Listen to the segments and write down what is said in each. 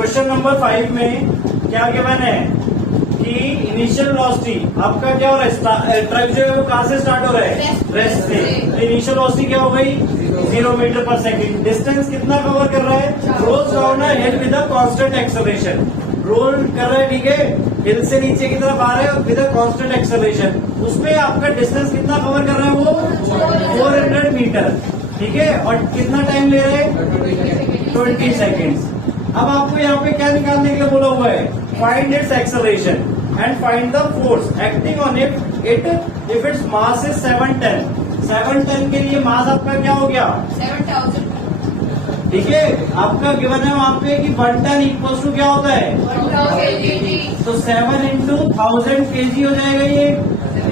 Question number 5 में क्या given है कि इनिशियल वेलोसिटी आपका क्या हो रहा है, ट्रक जो है वो कहाँ से स्टार्ट हो रहा है, रेस्ट से। तो इनिशियल वेलोसिटी क्या हो गई 0 मीटर पर सेकंड। डिस्टेंस कितना कवर कर रहा है, rolls down head with a constant acceleration, roll कर रहा है, ठीक है, हिल से नीचे की तरफ आ रहा है विद अ कांस्टेंट एक्सेलरेशन। उसमें आपका डिस्टेंस कितना कवर कर रहा है, वो 400 मीटर, ठीक है, और कितना टाइम ले रहे हैं 20 सेकेंड्स। अब आपको यहाँ पे क्या निकालने के लिए बोला हुआ है, find its acceleration and find the force acting on it if its mass is 7 ton. 7 ton के लिए मास आपका क्या हो गया 7,000, ठीक है। आपका गिवन है वहाँ पे कि 1 टन इक्वल टू क्या होता है 1,000 kg। तो 7 इंटू 1000 kg हो जाएगा ये,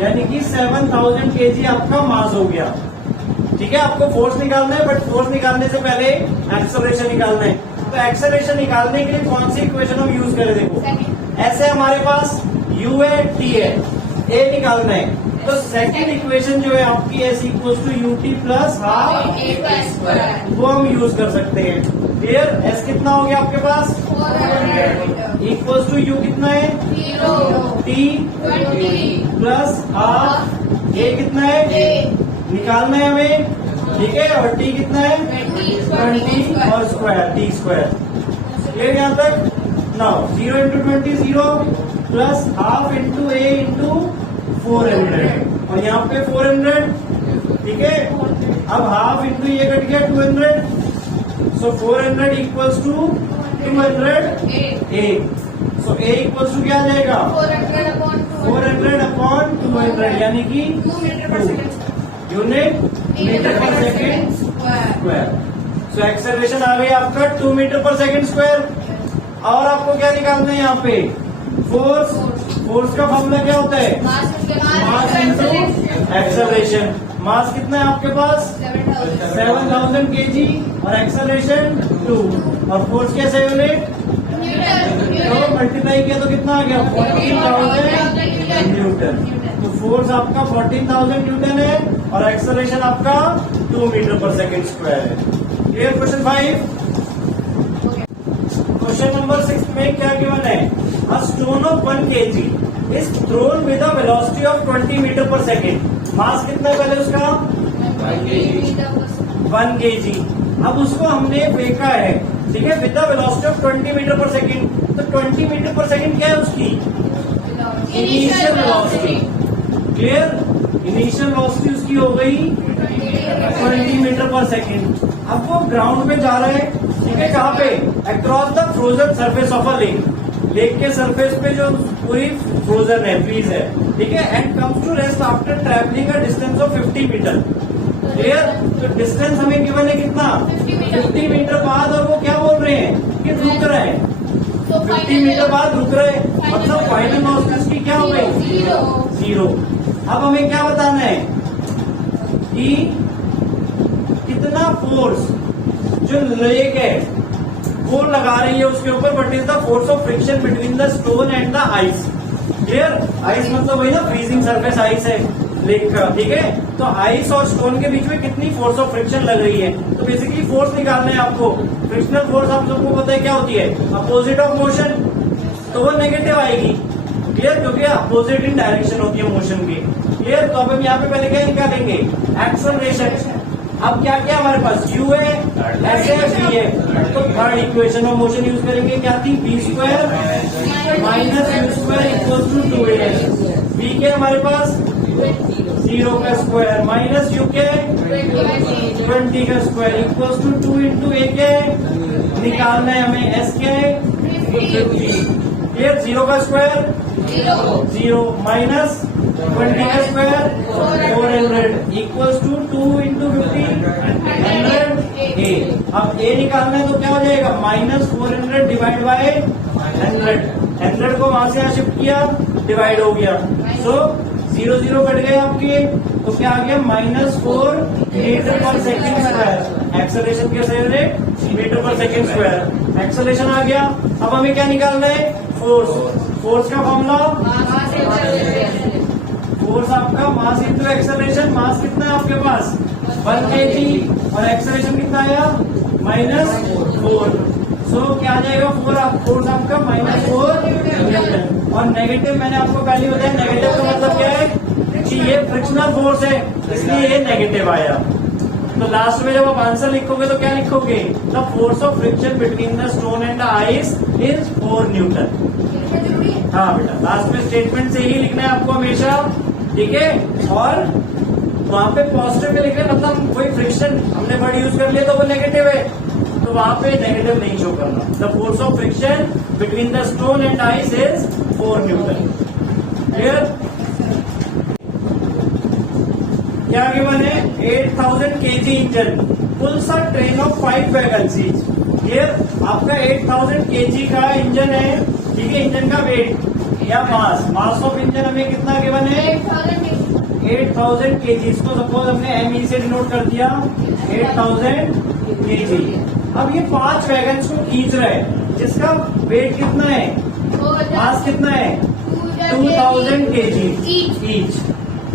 यानी कि 7000 kg आपका मास हो गया, ठीक है। आपको फोर्स निकालना है, बट फोर्स निकालने से पहले एक्सेलरेशन निकालना है। तो एक्सेलरेशन निकालने के लिए कौन सी इक्वेशन हम यूज करें, देखो ऐसे हमारे पास u है t है, a निकालना है, तो सेकंड इक्वेशन जो है आपकी s equal to u t plus half A² वो हम यूज कर सकते हैं। क्लियर, s कितना हो गया आपके पास 400 इक्वल टू u कितना है 0 t 20 प्लस हाफ a कितना है निकालना है हमें, ठीक है, और t कितना है 20 और स्क्वायर t स्क्वायर। क्लियर यहाँ तक। Now 0 into 20 0 plus half into a into 400 और यहाँ पे 400, ठीक है। अब हाफ इंटू ये कट गया 200, so 400 equals to 200 a, so a equals to क्या आ जाएगा 400 अपॉन 200, यानी कि 2 मीटर पर second unit metre per second square. So acceleration आ गई आपका 2 मीटर पर सेकेंड स्क्वायर। और आपको क्या निकालना है यहाँ पे फोर्स। फोर्स का फॉर्मूला क्या होता है, मास इंटू एक्सेलरेशन। मास कितना है आपके पास 7000 kg और एक्सेलरेशन 2, और फोर्स कैसे यूनिट, तो मल्टीप्लाई किया तो कितना आ गया 14,000 न्यूटन। तो फोर्स आपका 14,000 न्यूटन है और एक्सेलरेशन आपका 2 मीटर पर सेकेंड स्क्वायर है। क्लियर। क्वेश्चन 5। क्वेश्चन नंबर 6 में क्या गिवन है, a stone of 1 kg is thrown with a velocity of 20 metre per second. Mass कितना है पहले उसका 1 kg। अब उसको हमने फेंका है, ठीक है, with the velocity of 20 metre per second. तो 20 मीटर पर सेकेंड क्या है उसकी initial velocity. Clear, initial velocity उसकी हो गई 20 मीटर पर सेकेंड। अब वो ग्राउंड पे जा रहा है, ठीक है, कहाँ पे, across the frozen surface of a lake. Lake के सरफेस पे जो पूरी फ्रोजन है, फ्रीज है, ठीक है, and comes to rest after travelling a distance of 50 metre. Clear, तो डिस्टेंस हमें गिवन है कितना 50 मीटर बाद, और वो क्या बोल रहे हैं कि रुक रहा है 50 मीटर बाद रुक रहे हैं, मतलब फाइनल वेलोसिटी की क्या हो गई 0। अब हमें क्या बताना है कि कितना फोर्स जो लेक है वो लगा रही है उसके ऊपर, but is the force of friction between the stone and the ice. Clear, ice मतलब वही ना फ्रीजिंग सरफेस आइस है लेक का, ठीक है। तो आइस और स्टोन के बीच में कितनी फोर्स ऑफ फ्रिक्शन लग रही है, तो बेसिकली फोर्स निकालना है आपको। फ्रिक्शनल फोर्स आप सबको पता है क्या होती है, अपोजिट ऑफ मोशन, तो वो नेगेटिव आएगी। क्लियर, क्योंकि अपोजिट इन डायरेक्शन होती है मोशन की। क्लियर, तो अब हम यहाँ पे पहले क्या निकालेंगे एक्सेलरेशन। अब क्या क्या हमारे पास u है, s है, v है, तो third equation of motion use करेंगे, क्या थी b square minus u square equal to 2as। v के हमारे पास 0 का स्क्वायर माइनस u के 20 का square equal to 2 into a के निकालना है हमें, s के 50। क्लियर, 0 का स्क्वायर 0 माइनस 20 का square 400 equals to 2 into 50 100 a। अब a निकालना है तो क्या हो जाएगा माइनस 400 डिवाइड बाय 100 को वहां से यहाँ शिफ्ट किया, डिवाइड हो गया, सो 0 0 कट गए आपके, तो क्या आ गया -4 metre per second square. Acceleration कैसे rate metre per second square, acceleration आ गया। अब हमें क्या निकालना है फोर्स। फोर्स का फॉर्मूला फोर्स आपका मास इंटू एक्सेलरेशन। मास कितना है आपके पास 1 kg और एक्सेलरेशन कितना आया -4, सो क्या आ जाएगा फोर्स आपका -4 न्यूटन। और नेगेटिव मैंने आपको पहले बताया, नेगेटिव का मतलब क्या है कि ये फ्रिक्शनल फोर्स है, इसलिए ये नेगेटिव आया। तो लास्ट में जब आप आंसर लिखोगे तो क्या लिखोगे? The force of friction between the stone and the ice is 4 Newton. हाँ बेटा, लास्ट में स्टेटमेंट से ही लिखना है आपको हमेशा, ठीक है। और वहां पे पॉजिटिव में लिखना है, मतलब कोई फ्रिक्शन हमने वर्ड यूज कर लिया तो वो नेगेटिव है, तो वहां पे नेगेटिव नहीं शो करना। The force of friction between the stone and ice is 4 Newton. Clear? क्या गिवन है? 8000 kg engine pools a train of 5 wagons each. Clear? आपका 8000 kg का इंजन है, ठीक है। इंजन का वेट या मास ऑफ इंजन हमें कितना गिवन है? 8000 kg। इसको सपोज हमने एमई से डिनोट कर दिया, 8000 kg। अब ये 5 वैगन्स को खींच रहा है, जिसका वेट कितना है, मास कितना है? 2000 kg each.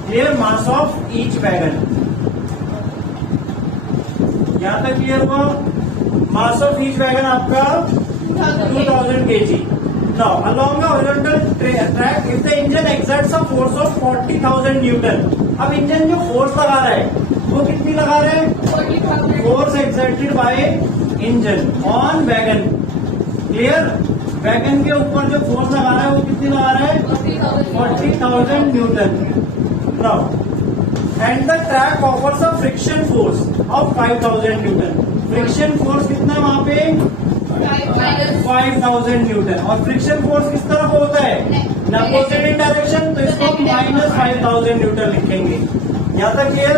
Clear? Mass of each wagon. यहां तक क्लियर हुआ? मास ऑफ ईच वैगन आपका 2000 kg। Now along the horizontal track if the engine exerts a force of 40,000 Newton. अब इंजन जो फोर्स लगा रहा है वो कितनी लगा रहा है? Force exerted by engine on wagon. Clear? Wagon के ऊपर जो फोर्स लगा रहा है वो कितनी लगा रहा है? 40,000 Newton. Now, and the track offers a friction force of 5,000 Newton. Friction force कितना है वहां पे? 5,000 न्यूटन। और फ्रिक्शन फोर्स किस तरफ होता है? अपोजिट इन डायरेक्शन, तो इसको -5,000 न्यूटन लिखेंगे। यहाँ तक क्लियर?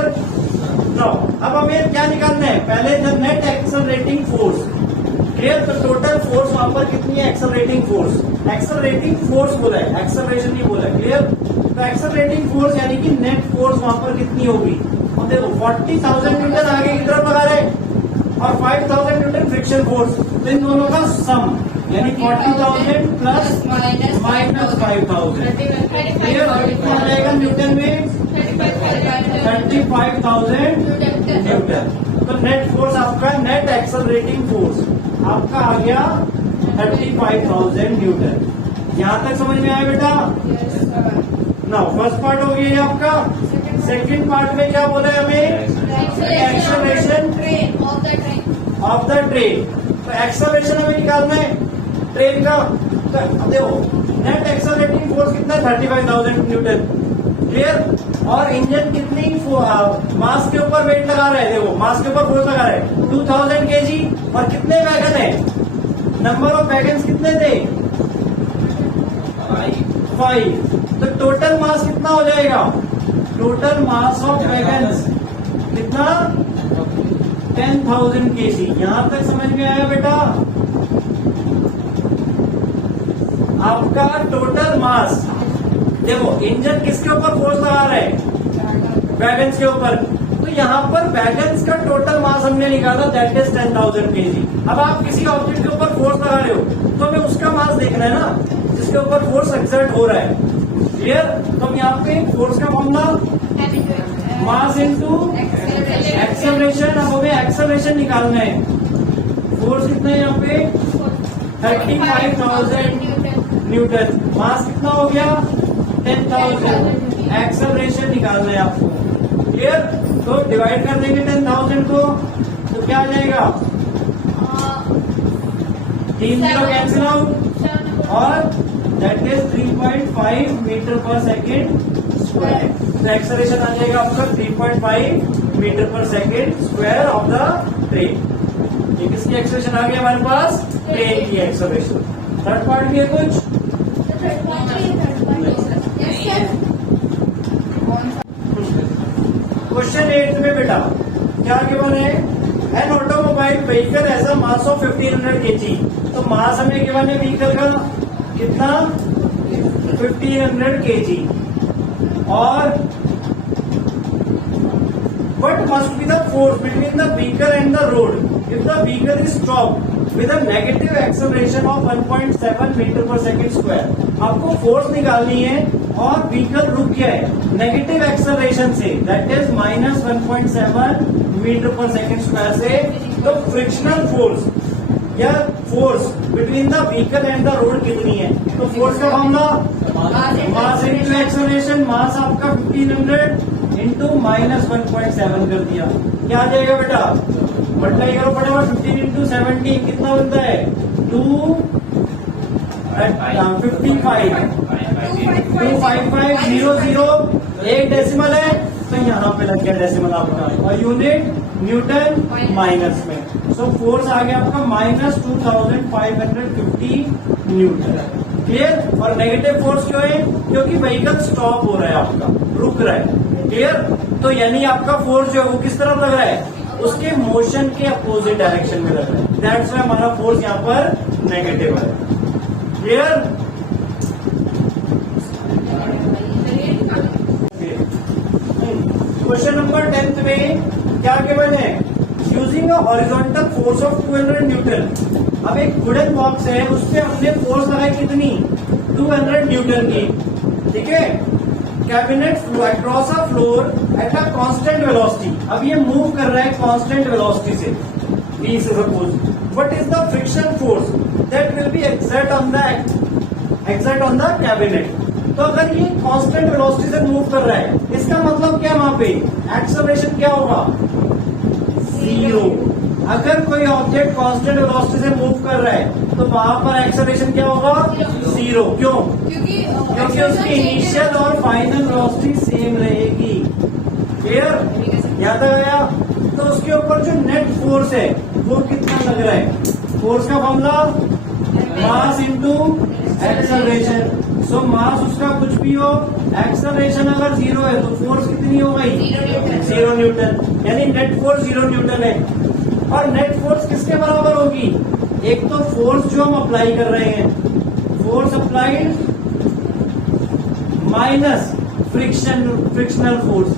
अब हमें क्या निकालना है? पहले the net accelerating force. Clear? तो टोटल फोर्स वहां पर कितनी है? Accelerating force. एक्सेलरेटिंग फोर्स बोला है, एक्सेलरेशन नहीं बोला है। क्लियर? तो एक्सेलरेटिंग फोर्स यानी कि नेट फोर्स वहां पर कितनी होगी? और देखो 40,000 न्यूटन आगे की तरफ लगा रहे और 5,000 न्यूटन फ्रिक्शन फोर्स, तो इन दोनों का सम यानी 40,000 प्लस -5,000। क्लियर? कितना आ जाएगा न्यूटन में? 35,000 न्यूटन। तो नेट फोर्स आपका, नेट एक्सेलरेटिंग फोर्स आपका आ गया 35,000 न्यूटन। यहां तक समझ में आया बेटा? नाउ फर्स्ट पार्ट हो गया आपका। सेकंड पार्ट में क्या बोला है हमें? Acceleration of the train. तो एक्सेलरेशन हमें निकालना है ट्रेन का। तो देखो नेट एक्सेलरेटिंग फोर्स कितना? 35,000 न्यूटन। क्लियर? और इंजन कितनी मास के ऊपर वेट लगा रहा है? देखो मास के ऊपर फोर्स लगा रहा है 2000 kg। और कितने वैगन है? नंबर ऑफ वैगन कितने थे? 5। तो टोटल मास कितना हो जाएगा? टोटल मास ऑफ वैगन्स कितना? 10,000 kg। यहां तक समझ में आया बेटा? आपका टोटल मास, देखो इंजन किसके ऊपर फोर्स लगा रहा है? वैगन्स के ऊपर। तो यहाँ पर वैगन्स का टोटल मास हमने निकाला, दैट इज 10,000 kg। अब आप किसी ऑब्जेक्ट के ऊपर फोर्स लगा रहे हो तो हमें उसका मास देखना है ना, जिसके ऊपर फोर्स एक्सर्ट हो रहा है। क्लियर? तो हम यहाँ पे फोर्स का फॉर्मूला मास इनटू एक्सेलरेशन। अब हमें एक्सेलरेशन निकालना है। फोर्स कितना है यहाँ पे? 35,000 न्यूटन। मास कितना हो गया? 10,000। एक्सेलरेशन निकालना है आपको। क्लियर? तो डिवाइड कर देंगे 10,000 को, तो क्या आ जाएगा? 3 0 कैंसिल आउट और that is 3.5 metre per second square. तो एक्सेलरेशन आ जाएगा आपका 3.5 metre per second square of the train. ये किसकी एक्सेलरेशन आ गई हमारे पास? ट्रेन की एक्सेलरेशन। थर्ड पार्ट भी है कुछ? क्वेश्चन 8 में बेटा क्या गिवन है? An automobile vehicle has a mass of 1500 kg। तो मास हमें गिवन है व्हीकल का कितना? 1500 kg। और what must be the force between the vehicle and the road if the vehicle is stopped with a negative acceleration of 1.7 metre per second square. आपको force निकालनी है और व्हीकल रुक गया है नेगेटिव एक्सेलरेशन से, that is -1.7 metre per second square से। तो फ्रिक्शनल फोर्स या force between the vehicle and the road कितनी है? तो फोर्स का फॉर्मूला मास इंटू एक्सेलरेशन, मास आपका 1500 इंटू -1.7 कर दिया, क्या आ जाएगा बेटा? मल्टीप्लाई करो फटाफट, 15 इंटू 17 कितना बनता है? 25500, एक डेसिमल है तो यहाँ पे लग गया डेसिमल आपका, और यूनिट न्यूटन माइनस में, सो फोर्स आ गया आपका -2550 न्यूटन। क्लियर? और नेगेटिव फोर्स क्यों है? क्योंकि व्हीकल स्टॉप हो रहा है, आपका रुक रहा है। क्लियर? तो यानी आपका फोर्स जो है वो किस तरफ लग रहा है? उसके मोशन के अपोजिट डायरेक्शन में लग रहा है, दैट्स व्हाई हमारा फोर्स यहाँ पर नेगेटिव है। क्लियर? क्वेश्चन नंबर 10 में क्या गिवन है? Using a horizontal force of 200 Newton. अब एक वुडन बॉक्स है, उस पे हमने फोर्स लगाई कितनी? 200 न्यूटन की। ठीक है? Cabinet across a floor at a constant velocity. अब ये मूव कर रहा है कांस्टेंट वेलोसिटी से, v से suppose. What is the friction force that will be exert on the cabinet? तो अगर ये कांस्टेंट वेलोसिटी से मूव कर रहा है, इसका मतलब क्या? वहां पे एक्सेलरेशन क्या होगा? 0। अगर कोई ऑब्जेक्ट कांस्टेंट वेलोसिटी से मूव कर रहा है तो वहां पर एक्सेलरेशन क्या होगा? 0। क्यों? क्योंकि उसकी इनिशियल और फाइनल वेलोसिटी सेम रहेगी। क्लियर? याद आया? तो उसके ऊपर जो नेट फोर्स है वो कितना लग रहा है? फोर्स का फॉर्मूला मास इंटू एक्सेलरेशन। सो मास उसका कुछ भी हो, एक्सेलरेशन अगर 0 है तो फोर्स कितनी हो गई? 0 न्यूटन। यानी नेट फोर्स 0 न्यूटन है। और नेट फोर्स किसके बराबर होगी? एक तो फोर्स जो हम अप्लाई कर रहे हैं, force applied minus frictional force.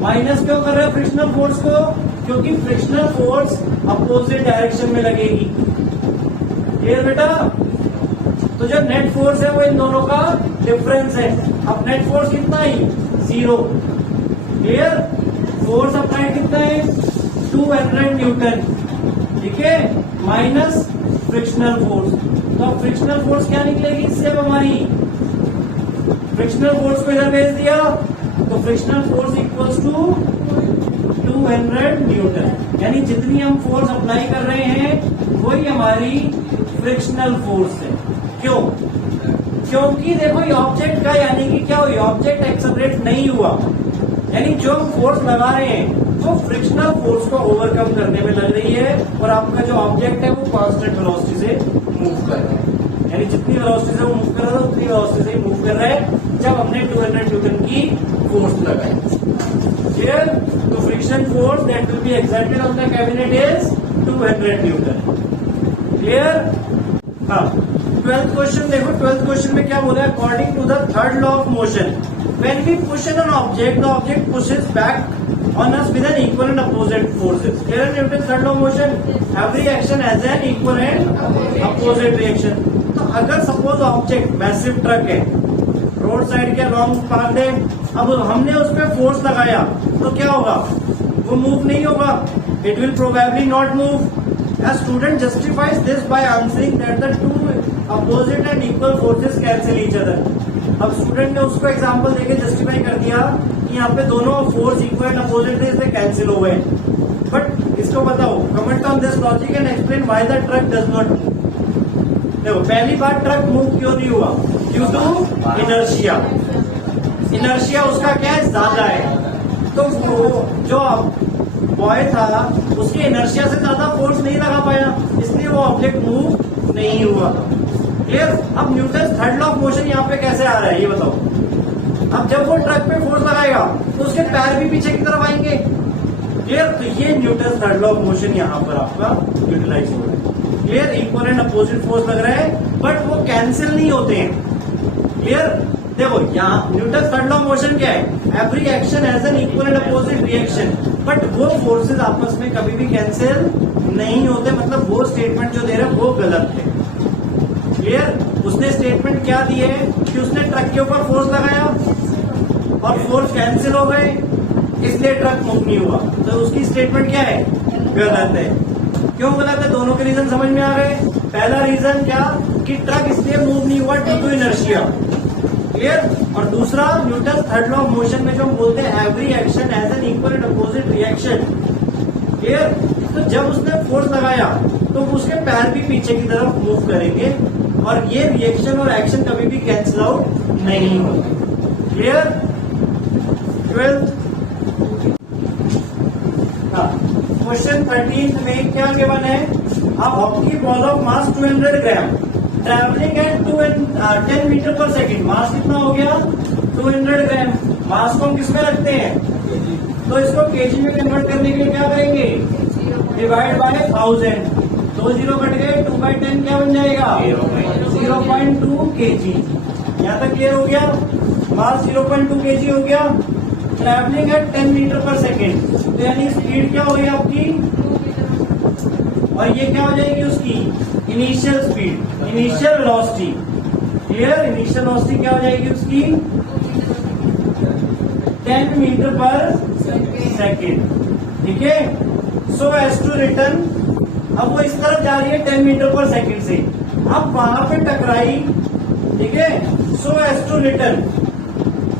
Minus क्यों कर रहे हैं फ्रिक्शनल फोर्स को? क्योंकि फ्रिक्शनल फोर्स अपोजिट डायरेक्शन में लगेगी। क्लियर बेटा? तो जो नेट फोर्स है वो इन दोनों का डिफरेंस है। अब नेट फोर्स कितना है? 0। क्लियर? फोर्स अप्लाइड कितना है? 200 न्यूटन। ठीक है? Minus frictional force. तो फ्रिक्शनल फोर्स क्या निकलेगी इससे? अब हमारी फ्रिक्शनल फोर्स को इधर भेज दिया तो frictional force equals to 200 newton. यानी जितनी हम फोर्स अप्लाई कर रहे हैं वही हमारी फ्रिक्शनल फोर्स है। क्यों? क्योंकि देखो ये ऑब्जेक्ट का, यानी कि क्या हुआ? ऑब्जेक्ट एक्सेलरेट नहीं हुआ, यानी जो हम फोर्स लगा रहे हैं वो फ्रिक्शनल फोर्स को ओवरकम करने में लग रही है, और आपका जो ऑब्जेक्ट है वो कांस्टेंट वेलोसिटी से मूव कर रहा है। यानी जितनी वेलोसिटी से वो मूव कर रहा है उतनी वेलोसिटी से मूव कर रहा है जब हमने 200 न्यूटन की फोर्स लगाई। क्लियर? तो friction force that will be exerted on the cabinet is 200 Newton. Clear? हाँ, 12th क्वेश्चन देखो। 12th क्वेश्चन में क्या बोला है? According to the third law of motion, when we push an object, the object pushes back on us with an equal and opposite forces. Clear? Newton third law of motion, every action has an equal and opposite reaction. तो अगर suppose object massive truck है, road side के long path है, अब हमने उस पर force लगाया तो क्या होगा? वो मूव नहीं होगा, it will probably not move. A student justifies this by answering that the two opposite and equal forces cancel each other. अब स्टूडेंट ने उसको एग्जांपल देके जस्टिफाई कर दिया कि यहाँ पे दोनों फोर्स इक्वल एंड अपोजिट थे, इसलिए कैंसिल हो गए। बट इसको बताओ, comment on this logic and explain why the truck does not move. देखो, पहली बार ट्रक मूव क्यों नहीं हुआ? Due to inertia. इनर्शिया उसका क्या है? ज्यादा है। तो वो जो बॉय था उसके इनर्शिया से ज्यादा फोर्स नहीं लगा पाया, इसलिए वो ऑब्जेक्ट मूव नहीं हुआ। क्लियर? अब Newton third law of motion यहाँ पे कैसे आ रहा है ये बताओ। अब जब वो ट्रक पे फोर्स लगाएगा तो उसके पैर भी पीछे की तरफ आएंगे। क्लियर? तो ये Newton third law of motion यहाँ पर आपका यूटिलाइज हो रहा है। Clear? Equal and opposite force लग रहा है बट वो कैंसिल नहीं होते हैं। क्लियर? देखो यहाँ Newton third law of motion क्या है? Every action has an equal and opposite reaction, but वो फोर्सेज आपस में कभी भी कैंसिल नहीं होते। मतलब वो स्टेटमेंट जो दे रहा है वो गलत है। क्लियर? उसने स्टेटमेंट क्या दी है कि उसने ट्रक के ऊपर फोर्स लगाया और फोर्स कैंसिल हो गए, इसलिए ट्रक मूव नहीं हुआ। तो उसकी स्टेटमेंट क्या है? गलत है। क्यों गलत है? दोनों के रीजन समझ में आ गए। पहला रीजन क्या कि ट्रक इसलिए मूव नहीं हुआ ड्यू टू इनर्शिया, क्लियर। और दूसरा Newton third law of motion में जो हम बोलते हैं every action has an equal and opposite reaction, clear. तो जब उसने फोर्स लगाया तो उसके पैर भी पीछे की तरफ मूव करेंगे और ये रिएक्शन और एक्शन कभी भी कैंसिल आउट नहीं होगा, क्लियर। 12th क्वेश्चन 13 में क्या गिवन है? A hockey ball of mass 200 gram travelling at 10 metre per second. Mass कितना हो गया? 200 ग्राम। मास को हम किसमें रखते हैं? तो इसको केजी में कन्वर्ट करने के लिए क्या करेंगे? Divide by 1000। 2 जीरो कट गए, 2/10 क्या बन जाएगा? 0.2 kg। यहाँ तक क्लियर हो गया? मास 0.2 kg हो गया। Travelling at 10 metre per second, तो यानी स्पीड क्या हो गई आपकी? और ये क्या हो जाएगी उसकी? Initial speed, initial velocity, clear. Initial velocity क्या हो जाएगी उसकी? 10 मीटर पर सेकेंड, ठीक है। सो एज टू रिटर्न, अब वो इस तरफ जा रही है 10 मीटर पर सेकेंड से, अब वहां पे टकराई, ठीक है। So as to return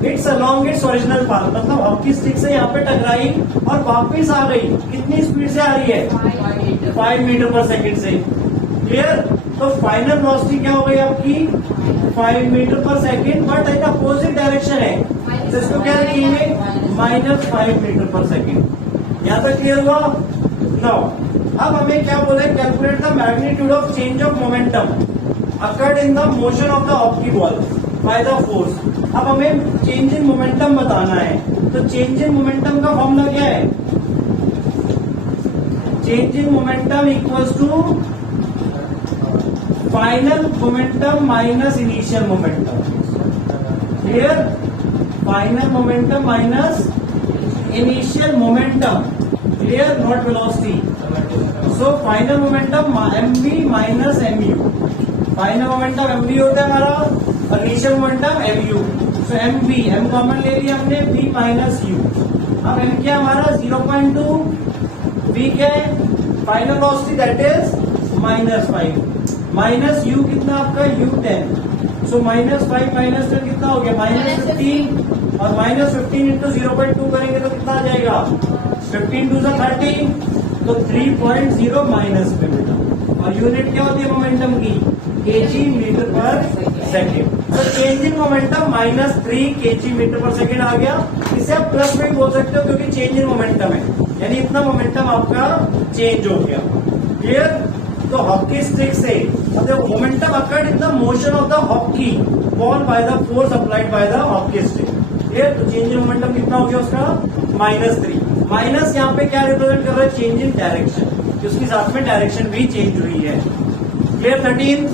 its along its original path, मतलब हॉकी स्टिक से यहाँ पे टकराई और वापस आ गई। कितनी स्पीड से आ रही है? 5 मीटर पर सेकेंड से, क्लियर। तो फाइनल वेलोसिटी क्या हो गई आपकी? 5 metre per second, but in opposite direction है, तो इसको क्या लिखेंगे? -5 मीटर पर सेकेंड। यहाँ तक क्लियर हुआ? नाउ अब हमें क्या बोला है? Calculate the magnitude of change of momentum occurred in the motion of the hockey ball by the force. अब हमें चेंज इन मोमेंटम बताना है, तो चेंज इन मोमेंटम का फॉर्मूला क्या है? Change in momentum equals to final momentum minus initial momentum, clear. Final momentum minus initial momentum, clear, not velocity. So final momentum mv minus mu। Final momentum mv होता है हमारा और initial momentum mu। सो mv, m common ले लिया हमने, v minus u। अब m क्या हमारा? 0.2। v क्या है? Final velocity that is -5 minus u कितना आपका? u 10। सो -5 माइनस 10 कितना हो गया? -15। और -15 इंटू 0.2 करेंगे तो कितना आ जाएगा? 15 2 30, तो 3.0 माइनस पे मिला। और यूनिट क्या होती है मोमेंटम की? kg metre per second. तो change in momentum -3 kg metre per second आ गया। इसे आप प्लस में बोल सकते हो क्योंकि चेंज इन मोमेंटम है, यानी इतना मोमेंटम आपका चेंज हो गया, क्लियर। तो हॉकी स्टिक से मतलब momentum occurred in the motion of the hockey ball by the force applied by the hockey stick, clear. तो चेंज इन मोमेंटम कितना हो गया उसका? -3। माइनस यहाँ पे क्या रिप्रेजेंट कर रहा है? चेंज इन डायरेक्शन, उसके साथ में डायरेक्शन भी चेंज हुई है, क्लियर। 13